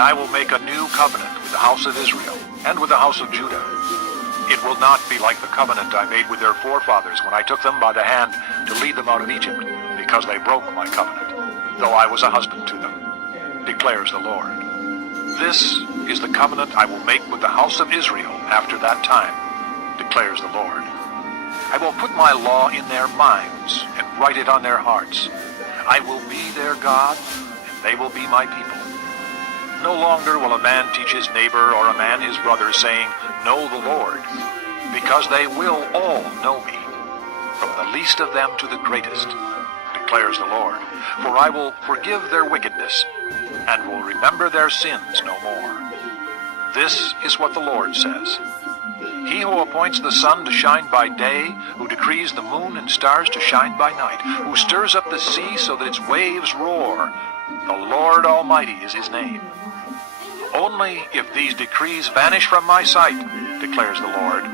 I will make a new covenant with the house of Israel and with the house of Judah. It will not be like the covenant I made with their forefathers when I took them by the hand to lead them out of Egypt, because they broke my covenant, though I was a husband to them, declares the Lord. This is the covenant I will make with the house of Israel after that time, declares the Lord. I will put my law in their minds and write it on their hearts. I will be their God, and they will be my people. No longer will a man teach his neighbor or a man his brother, saying, Know the Lord, because they will all know me, from the least of them to the greatest, declares the Lord. For I will forgive their wickedness, and will remember their sins no more. This is what the Lord says. He who appoints the sun to shine by day, who decrees the moon and stars to shine by night, who stirs up the sea so that its waves roar, the Lord Almighty is his name. Only if these decrees vanish from my sight, declares the Lord,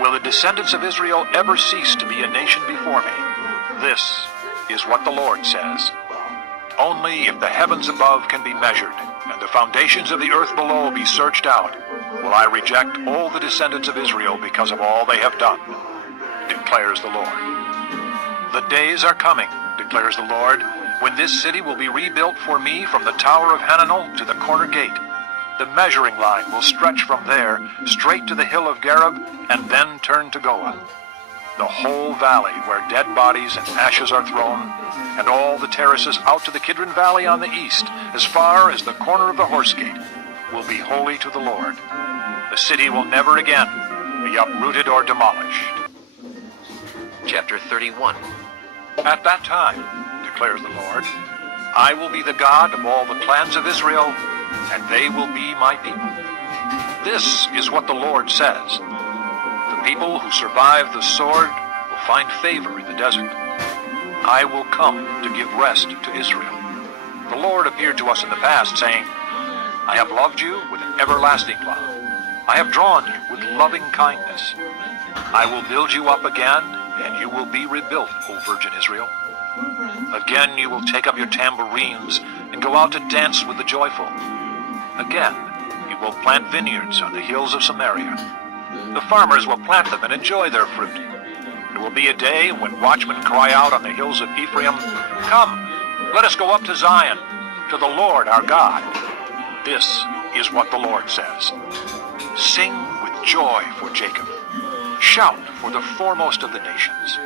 will the descendants of Israel ever cease to be a nation before me. This is what the Lord says. Only if the heavens above can be measured, and the foundations of the earth below be searched out, will I reject all the descendants of Israel because of all they have done, declares the Lord. The days are coming, declares the Lord, when this city will be rebuilt for me from the tower of Hananel to the corner gate. The measuring line will stretch from there straight to the hill of Gareb and then turn to Goah. The whole valley where dead bodies and ashes are thrown, and all the terraces out to the Kidron Valley on the east, as far as the corner of the horse gate, will be holy to the Lord. The city will never again be uprooted or demolished. Chapter 31. At that time, declares the Lord, I will be the God of all the clans of Israel, and they will be my people. This is what the Lord says. The people who survive the sword will find favor in the desert. I will come to give rest to Israel. The Lord appeared to us in the past, saying, I have loved you with an everlasting love. I have drawn you with loving kindness. I will build you up again, and you will be rebuilt, O Virgin Israel. Again you will take up your tambourines and go out to dance with the joyful. Again you will plant vineyards on the hills of Samaria. The farmers will plant them and enjoy their fruit. It will be a day when watchmen cry out on the hills of Ephraim, Come, let us go up to Zion, to the Lord our God. This is what the Lord says. Sing with joy for Jacob. Shout for the foremost of the nations.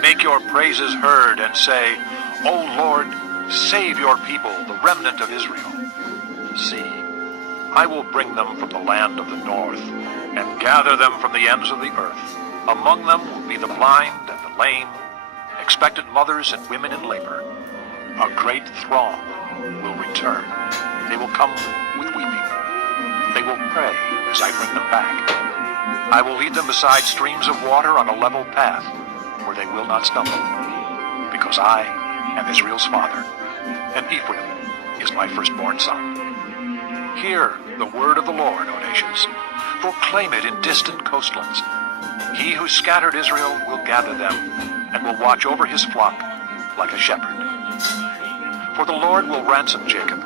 Make your praises heard and say, O Lord, save your people, the remnant of Israel. See, I will bring them from the land of the north, and gather them from the ends of the earth. Among them will be the blind and the lame, expectant mothers and women in labor. A great throng will return. They will come with weeping. They will pray as I bring them back. I will lead them beside streams of water on a level path, where they will not stumble, because I am Israel's father, and Ephraim is my firstborn son. Hear the word of the Lord, O nations. Proclaim it in distant coastlands. He who scattered Israel will gather them, and will watch over his flock like a shepherd. For the Lord will ransom Jacob,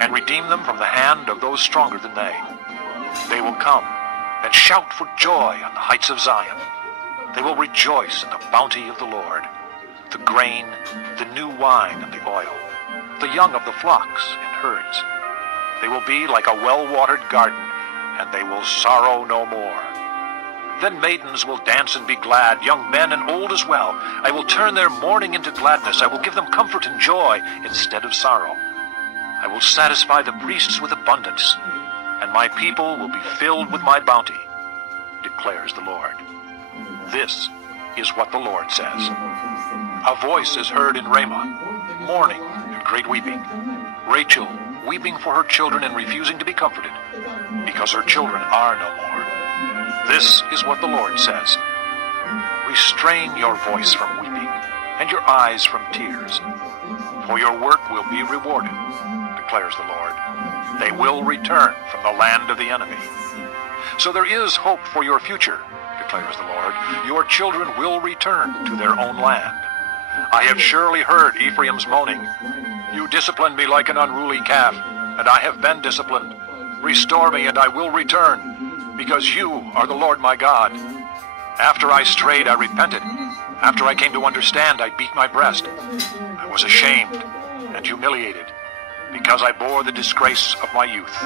and redeem them from the hand of those stronger than they. They will come and shout for joy on the heights of Zion. They will rejoice in the bounty of the Lord, the grain, the new wine, and the oil, the young of the flocks and herds. They will be like a well-watered garden, and they will sorrow no more. Then maidens will dance and be glad, young men and old as well. I will turn their mourning into gladness. I will give them comfort and joy instead of sorrow. I will satisfy the priests with abundance, and my people will be filled with my bounty, declares the Lord. This is what the Lord says. A voice is heard in Ramah, mourning and great weeping. Rachel weeping for her children and refusing to be comforted, because her children are no more. This is what the Lord says. Restrain your voice from weeping, and your eyes from tears, for your work will be rewarded, declares the Lord. They will return from the land of the enemy. So there is hope for your future, declares the Lord. Your children will return to their own land. I have surely heard Ephraim's moaning. You disciplined me like an unruly calf. and I have been disciplined. Restore me, and I will return, because you are the Lord my God. After I strayed, I repented. After I came to understand, I beat my breast. I was ashamed and humiliated, because I bore the disgrace of my youth.